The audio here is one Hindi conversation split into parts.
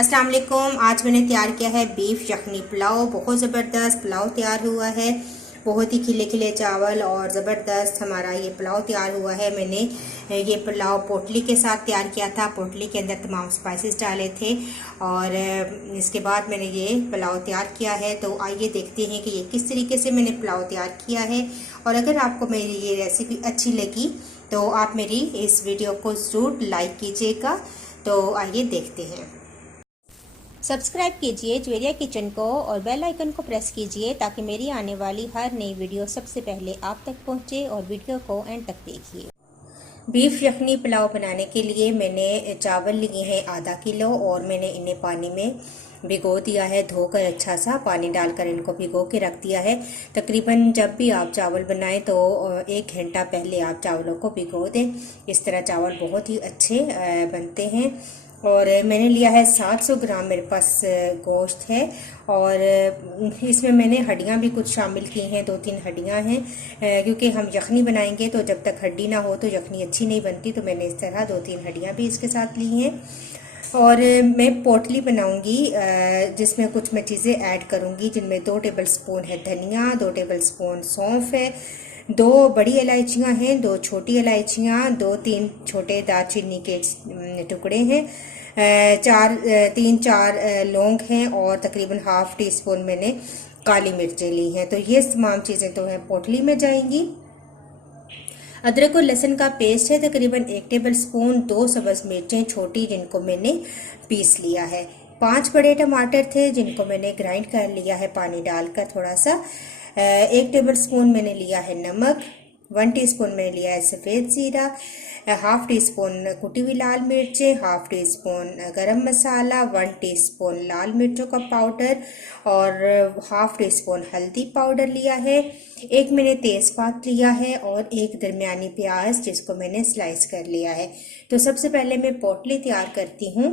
अस्सलाम वालेकुम। आज मैंने तैयार किया है बीफ यखनी पुलाव। बहुत ज़बरदस्त पुलाव तैयार हुआ है। बहुत ही खिले खिले चावल और ज़बरदस्त हमारा ये पुलाव तैयार हुआ है। मैंने ये पुलाव पोटली के साथ तैयार किया था। पोटली के अंदर तमाम स्पाइसेस डाले थे और इसके बाद मैंने ये पुलाव तैयार किया है। तो आइए देखते हैं कि ये किस तरीके से मैंने पुलाव तैयार किया है। और अगर आपको मेरी ये रेसिपी अच्छी लगी तो आप मेरी इस वीडियो को ज़रूर लाइक कीजिएगा। तो आइए देखते हैं। सब्सक्राइब कीजिए ज्वेरिया किचन को और बेल आइकन को प्रेस कीजिए ताकि मेरी आने वाली हर नई वीडियो सबसे पहले आप तक पहुंचे। और वीडियो को एंड तक देखिए। बीफ यखनी पुलाव बनाने के लिए मैंने चावल लिए हैं आधा किलो और मैंने इन्हें पानी में भिगो दिया है। धोकर अच्छा सा पानी डालकर इनको भिगो के रख दिया है। तकरीबन जब भी आप चावल बनाएं तो 1 घंटा पहले आप चावलों को भिगो दें। इस तरह चावल बहुत ही अच्छे बनते हैं। और मैंने लिया है 700 ग्राम मेरे पास गोश्त है और इसमें मैंने हड्डियां भी कुछ शामिल की हैं। 2-3 हड्डियां हैं क्योंकि हम यखनी बनाएंगे तो जब तक हड्डी ना हो तो यखनी अच्छी नहीं बनती। तो मैंने इस तरह 2-3 हड्डियां भी इसके साथ ली हैं। और मैं पोटली बनाऊंगी जिसमें कुछ मैं चीज़ें ऐड करूंगी, जिनमें 2 टेबल स्पून है धनिया, 2 टेबल स्पून सौंफ है, 2 बड़ी इलायचियां हैं, 2 छोटी इलायचियां, 2-3 छोटे दालचीनी के टुकड़े हैं, 3-4 लौंग हैं और तकरीबन ½ टी स्पून मैंने काली मिर्चें ली हैं। तो ये तमाम चीज़ें तो हैं पोटली में जाएंगी। अदरक और लहसुन का पेस्ट है तकरीबन 1 टेबल स्पून, 2 सब्ज़ मिर्चें छोटी जिनको मैंने पीस लिया है, 5 बड़े टमाटर थे जिनको मैंने ग्राइंड कर लिया है पानी डालकर थोड़ा सा। 1 टेबल स्पून मैंने लिया है नमक, 1 टीस्पून मैंने लिया है सफ़ेद ज़ीरा, ½ टी स्पून कुटी हुई लाल मिर्चें, ½ टी स्पून गरम मसाला, 1 टीस्पून लाल मिर्चों का पाउडर और ½ टी स्पून हल्दी पाउडर लिया है। 1 मैंने तेज़पात लिया है और 1 दरमियानी प्याज जिसको मैंने स्लाइस कर लिया है। तो सबसे पहले मैं पोटली तैयार करती हूँ।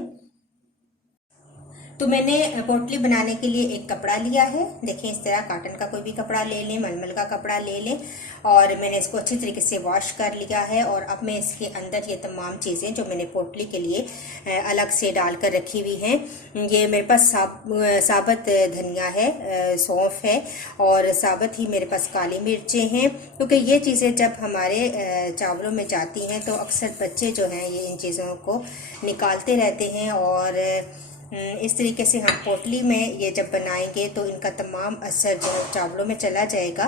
तो मैंने पोटली बनाने के लिए एक कपड़ा लिया है। देखिए इस तरह कॉटन का कोई भी कपड़ा ले लें, मलमल का कपड़ा ले लें। और मैंने इसको अच्छी तरीके से वॉश कर लिया है। और अब मैं इसके अंदर ये तमाम चीज़ें जो मैंने पोटली के लिए अलग से डाल कर रखी हुई हैं, ये मेरे पास साबुत धनिया है, सौंफ है और साबुत ही मेरे पास काली मिर्चें हैं। क्योंकि ये चीज़ें जब हमारे चावलों में जाती हैं तो अक्सर बच्चे जो हैं ये इन चीज़ों को निकालते रहते हैं। और इस तरीके से हम पोटली में ये जब बनाएंगे तो इनका तमाम असर जो है चावलों में चला जाएगा।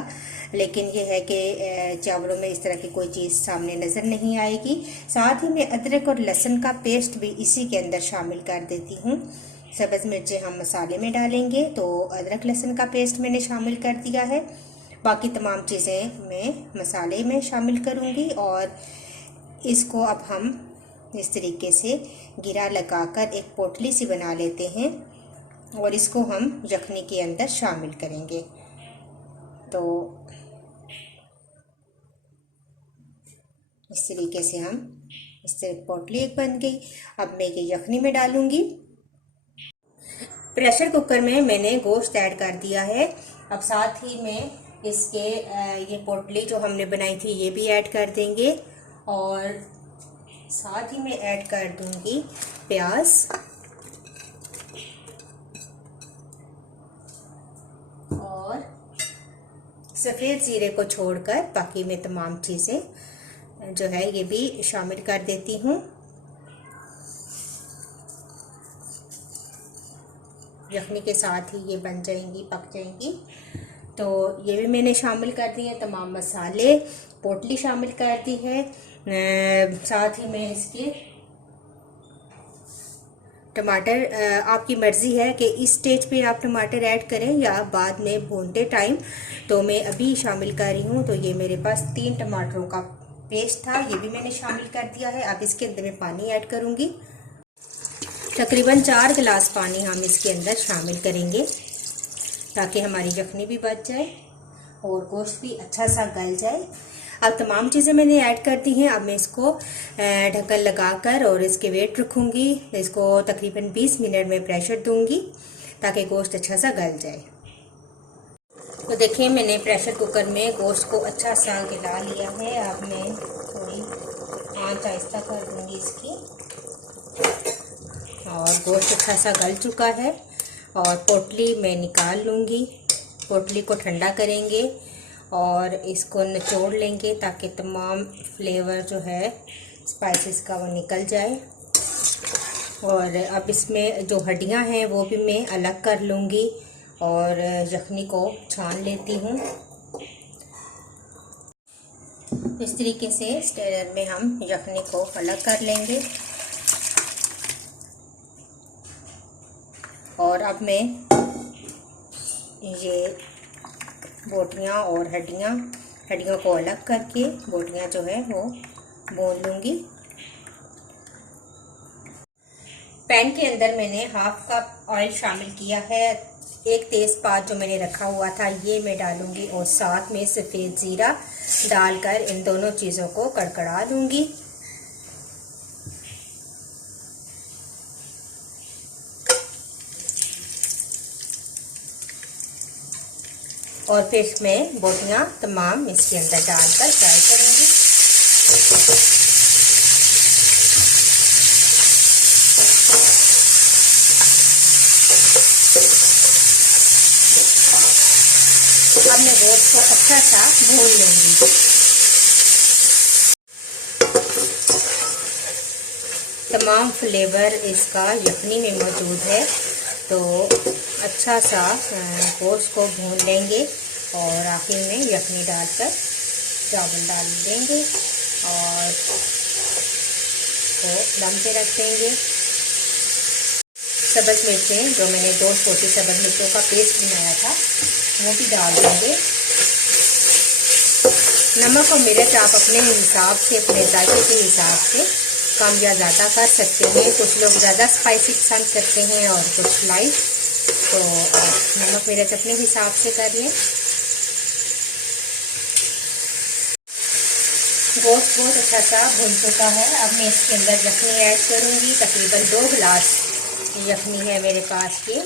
लेकिन ये है कि चावलों में इस तरह की कोई चीज़ सामने नज़र नहीं आएगी। साथ ही मैं अदरक और लहसुन का पेस्ट भी इसी के अंदर शामिल कर देती हूँ। सब्ज़ मिर्चें हम मसाले में डालेंगे तो अदरक लहसुन का पेस्ट मैंने शामिल कर दिया है। बाकी तमाम चीज़ें मैं मसाले में शामिल करूँगी और इसको अब हम इस तरीके से गिरा लगाकर एक पोटली सी बना लेते हैं और इसको हम यखनी के अंदर शामिल करेंगे। तो इस तरीके से हम इस तरह पोटली एक बन गई। अब मैं ये यखनी में डालूंगी। प्रेशर कुकर में मैंने गोश्त ऐड कर दिया है। अब साथ ही में इसके ये पोटली जो हमने बनाई थी ये भी ऐड कर देंगे और साथ ही मैं ऐड कर दूंगी प्याज और सफ़ेद ज़ीरे को छोड़कर बाकी मैं तमाम चीज़ें जो है ये भी शामिल कर देती हूँ। यखनी के साथ ही ये बन जाएंगी, पक जाएंगी। तो ये भी मैंने शामिल कर दिए तमाम मसाले, पोटली शामिल कर दी है। साथ ही में इसके टमाटर, आपकी मर्ज़ी है कि इस स्टेज पे आप टमाटर ऐड करें या बाद में भूनते टाइम। तो मैं अभी शामिल कर रही हूँ। तो ये मेरे पास 3 टमाटरों का पेस्ट था, ये भी मैंने शामिल कर दिया है। अब इसके अंदर मैं पानी ऐड करूँगी। तकरीबन 4 गिलास पानी हम इसके अंदर शामिल करेंगे ताकि हमारी यखनी भी बच जाए और गोश्त भी अच्छा सा गल जाए। अब तमाम चीज़ें मैंने ऐड कर दी हैं। अब मैं इसको ढक्कन लगाकर और इसके वेट रखूँगी। इसको तकरीबन 20 मिनट में प्रेशर दूँगी ताकि गोश्त अच्छा सा गल जाए। तो देखिए मैंने प्रेशर कुकर में गोश्त को अच्छा सा गला लिया है। अब मैं थोड़ी आंच आहिस्ता कर दूँगी इसकी और गोश्त अच्छा सा गल चुका है और पोटली मैं निकाल लूँगी। पोटली को ठंडा करेंगे और इसको निचोड़ लेंगे ताकि तमाम फ्लेवर जो है स्पाइसेस का वो निकल जाए। और अब इसमें जो हड्डियां हैं वो भी मैं अलग कर लूँगी और यखनी को छान लेती हूँ। इस तरीके से स्टेरर में हम यखनी को अलग कर लेंगे। और अब मैं ये बोटियाँ और हड्डियों को अलग करके बोटियाँ जो है वो भून लूँगी। पैन के अंदर मैंने हाफ कप ऑयल शामिल किया है। एक तेज़पात जो मैंने रखा हुआ था ये मैं डालूँगी और साथ में सफ़ेद ज़ीरा डालकर इन दोनों चीज़ों को कड़कड़ा लूँगी। और फिर मैं बोटियाँ तमाम इसके अंदर डालकर फ्राई करूँगी। अब मैं गोश्त को अच्छा सा भून लूँगी। तमाम फ्लेवर इसका यखनी में मौजूद है, तो अच्छा सा गोश्त को भून लेंगे और आखिर में यखनी डालकर चावल डाल देंगे और को दम पे रख देंगे। सब्ज़ मिर्चें जो मैंने 2 छोटी सब्ज़ मिर्चों का पेस्ट बनाया था वो भी डाल देंगे। नमक और मिर्च आप अपने हिसाब से, अपने जायके के हिसाब से कम या ज़्यादा कर सकते हैं। कुछ लोग ज़्यादा स्पाइसी पसंद करते हैं और कुछ लाइट, तो नमक मिर्च अपने हिसाब से कर लें। गोश्त बहुत अच्छा सा भून चुका है। अब मैं इसके अंदर यखनी ऐड करूँगी। तकरीबन 2 गिलास यखनी है मेरे पास की।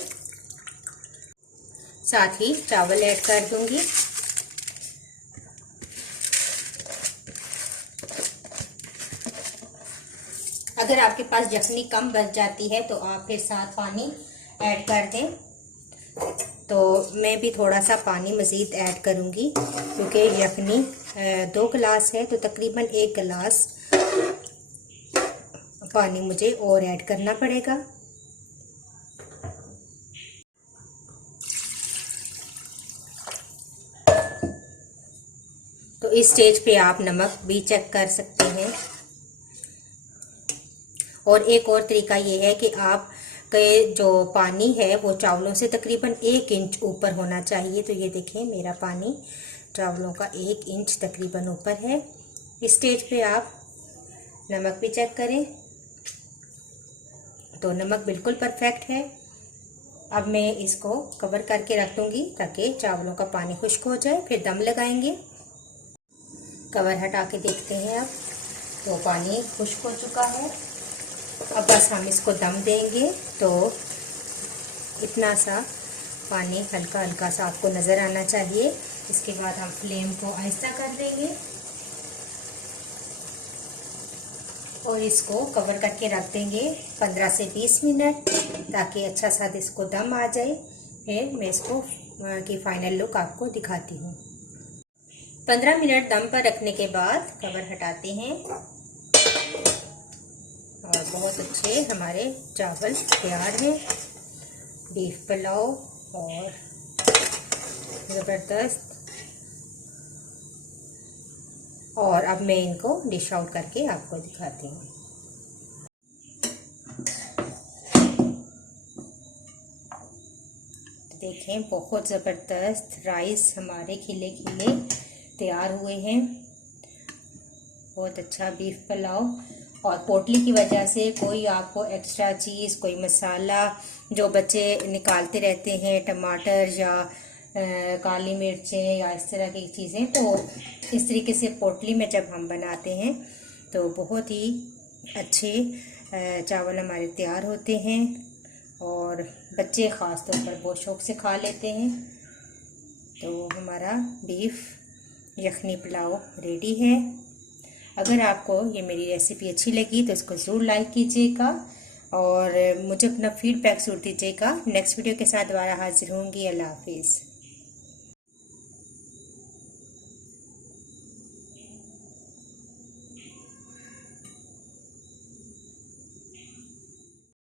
साथ ही चावल ऐड कर दूँगी। अगर आपके पास यखनी कम बच जाती है तो आप फिर साथ पानी ऐड कर दें। तो मैं भी थोड़ा सा पानी मज़ीद ऐड करूँगी क्योंकि यखनी 2 गिलास है तो तकरीबन 1 गिलास पानी मुझे और ऐड करना पड़ेगा। तो इस स्टेज पे आप नमक भी चेक कर सकते हैं। और एक और तरीका ये है कि आप के जो पानी है वो चावलों से तकरीबन 1 इंच ऊपर होना चाहिए। तो ये देखें मेरा पानी चावलों का 1 इंच तकरीबन ऊपर है। इस स्टेज पे आप नमक भी चेक करें। तो नमक बिल्कुल परफेक्ट है। अब मैं इसको कवर करके रख दूँगी ताकि चावलों का पानी खुश्क हो जाए, फिर दम लगाएंगे। कवर हटा के देखते हैं अब तो पानी खुश्क हो चुका है। अब बस हम इसको दम देंगे। तो इतना सा पानी हल्का हल्का सा आपको नज़र आना चाहिए। इसके बाद हम फ्लेम को आहिस्ता कर देंगे और इसको कवर करके रख देंगे 15 से 20 मिनट ताकि अच्छा सा इसको दम आ जाए। फिर मैं इसको की फाइनल लुक आपको दिखाती हूँ। 15 मिनट दम पर रखने के बाद कवर हटाते हैं और बहुत अच्छे हमारे चावल तैयार हैं। बीफ पुलाव और ज़बरदस्त। और अब मैं इनको डिश आउट करके आपको दिखाती हूँ। देखें बहुत ज़बरदस्त राइस हमारे खिले खिले तैयार हुए हैं। बहुत अच्छा बीफ पुलाव। और पोटली की वजह से कोई आपको एक्स्ट्रा चीज़, कोई मसाला जो बच्चे निकालते रहते हैं, टमाटर या काली मिर्चें या इस तरह की चीज़ें, तो इस तरीके से पोटली में जब हम बनाते हैं तो बहुत ही अच्छे चावल हमारे तैयार होते हैं और बच्चे ख़ास तौर पर बहुत शौक़ से खा लेते हैं। तो हमारा बीफ यखनी पुलाव रेडी है। अगर आपको ये मेरी रेसिपी अच्छी लगी तो इसको ज़रूर लाइक कीजिएगा और मुझे अपना फीडबैक ज़रूर दीजिएगा। नेक्स्ट वीडियो के साथ दोबारा हाजिर होंगी। अल्लाह हाफिज़।